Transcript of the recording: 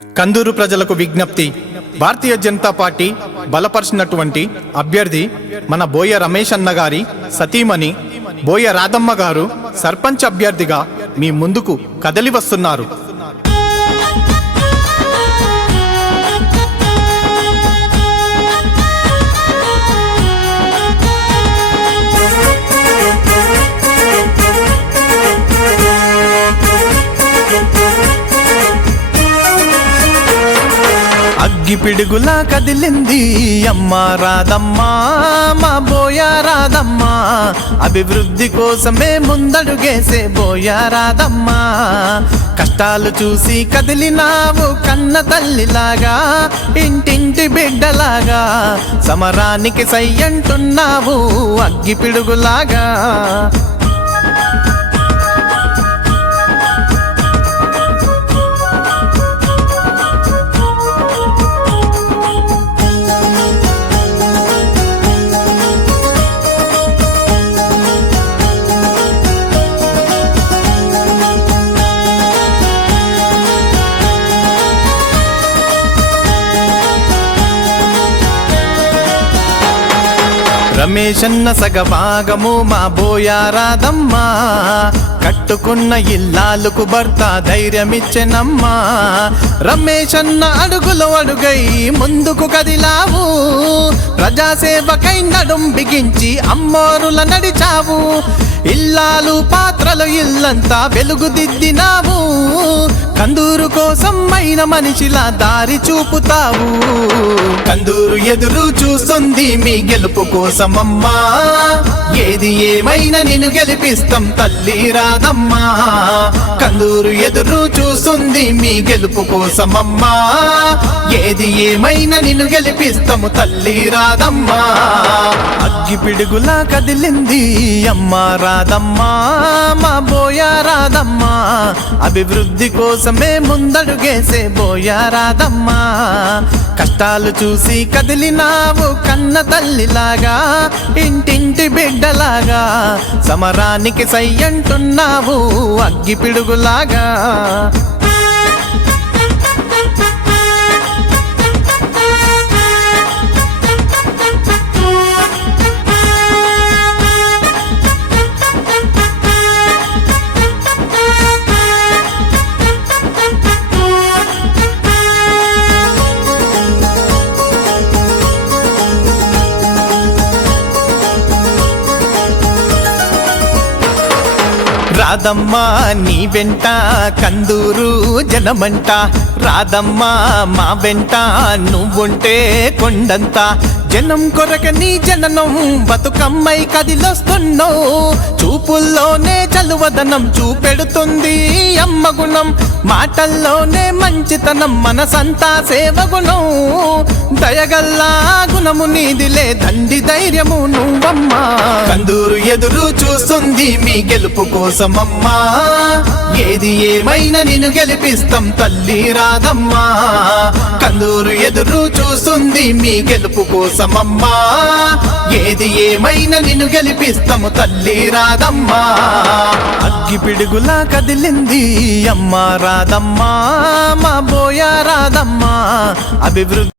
కందూరు ప్రజలకు విజ్ఞప్తి. భారతీయ జనతా పార్టీ బలపరిచినటువంటి అభ్యర్థి మన బోయ రమేష్ అన్న గారి సతీమణి బోయ రాధమ్మ గారు సర్పంచ్ అభ్యర్థిగా మీ ముందుకు కదలి వస్తున్నారు. అగ్గిపిడుగులా కదిలింది అమ్మ రాధమ్మ, మా బోయ రాధమ్మ. అభివృద్ధి కోసమే ముందడుగేసే బోయ రాధమ్మ. కష్టాలు చూసి కదిలినావు కన్న తల్లిలాగా, ఇంటింటి బిడ్డలాగా. సమరానికి సై అంటున్నావు అగ్గిపిడుగులాగా. రమేషన్న సగభాగము మా బోయ రాధమ్మ. కట్టుకున్న ఇల్లాలకు భర్త ధైర్యమిచ్చెనమ్మా. రమేషన్న అడుగులో అడుగై ముందుకు కదిలావు. ప్రజాసేవకై నడుం బిగించి అమ్మోరుల నడిచావు. ఇల్లాలు పాత్రలు ఇల్లంతా వెలుగుదిద్దినావు. కందూరు కోసం అయిన మనిషిలా దారి చూపుతావు. కందూరు ఎదురు చూస్తుంది మీ గెలుపు కోసమమ్మా. ఏది ఏమైనా నిన్ను గెలిపిస్తాం తల్లి రాధమ్మా. కందూరు ఎదురు చూస్తుంది మీ గెలుపు కోసమమ్మా. ఏది ఏమైనా నిన్ను గెలిపిస్తాము తల్లి రాధమ్మా. అగ్గిపిడుగులా కదిలింది అమ్మ రాధమ్మ, మా బోయ రాధమ్మ. అభివృద్ధి కోసమే ముందడుగేసే బోయ రాధమ్మ. కష్టాలు చూసి కదిలినావు కన్న తల్లిలాగా, ఇంటింటి బిడ్డలాగా. సమరానికి సై అంటున్నావు అగ్గిపిడుగులాగా. రాధమ్మ నీ వెంట కందూరు జనమంట. రాధమ్మ మా వెంట నువ్వుంటే కొండంత. జనం కొరక నీ జననం బతుకమ్మై కదిలొస్తున్నావు. చూపుల్లోనే చలువదనం చూపెడుతుంది అమ్మ గుణం. మాటల్లోనే మంచితనం మనసంతా సేవ గుణం. దయగల్లా గుణము నీదిలే దండి ధైర్యము నువ్వమ్మా. కందూరు ఎదురు చూస్తుంది మీ గెలుపు కోసమమ్మా. ఏది ఏమైనా నిన్ను గెలిపిస్తాం తల్లి రాధమ్మా. కందూరు ఎదురు చూస్తుంది మీ గెలుపు కోసమమ్మా. ఏది ఏమైనా నిన్ను గెలిపిస్తాము తల్లి రాధమ్మా. అగ్గిపిడుగులా కదిలింది అమ్మ రాధమ్మ, మా బోయ రాధమ్మ. అభివృద్ధి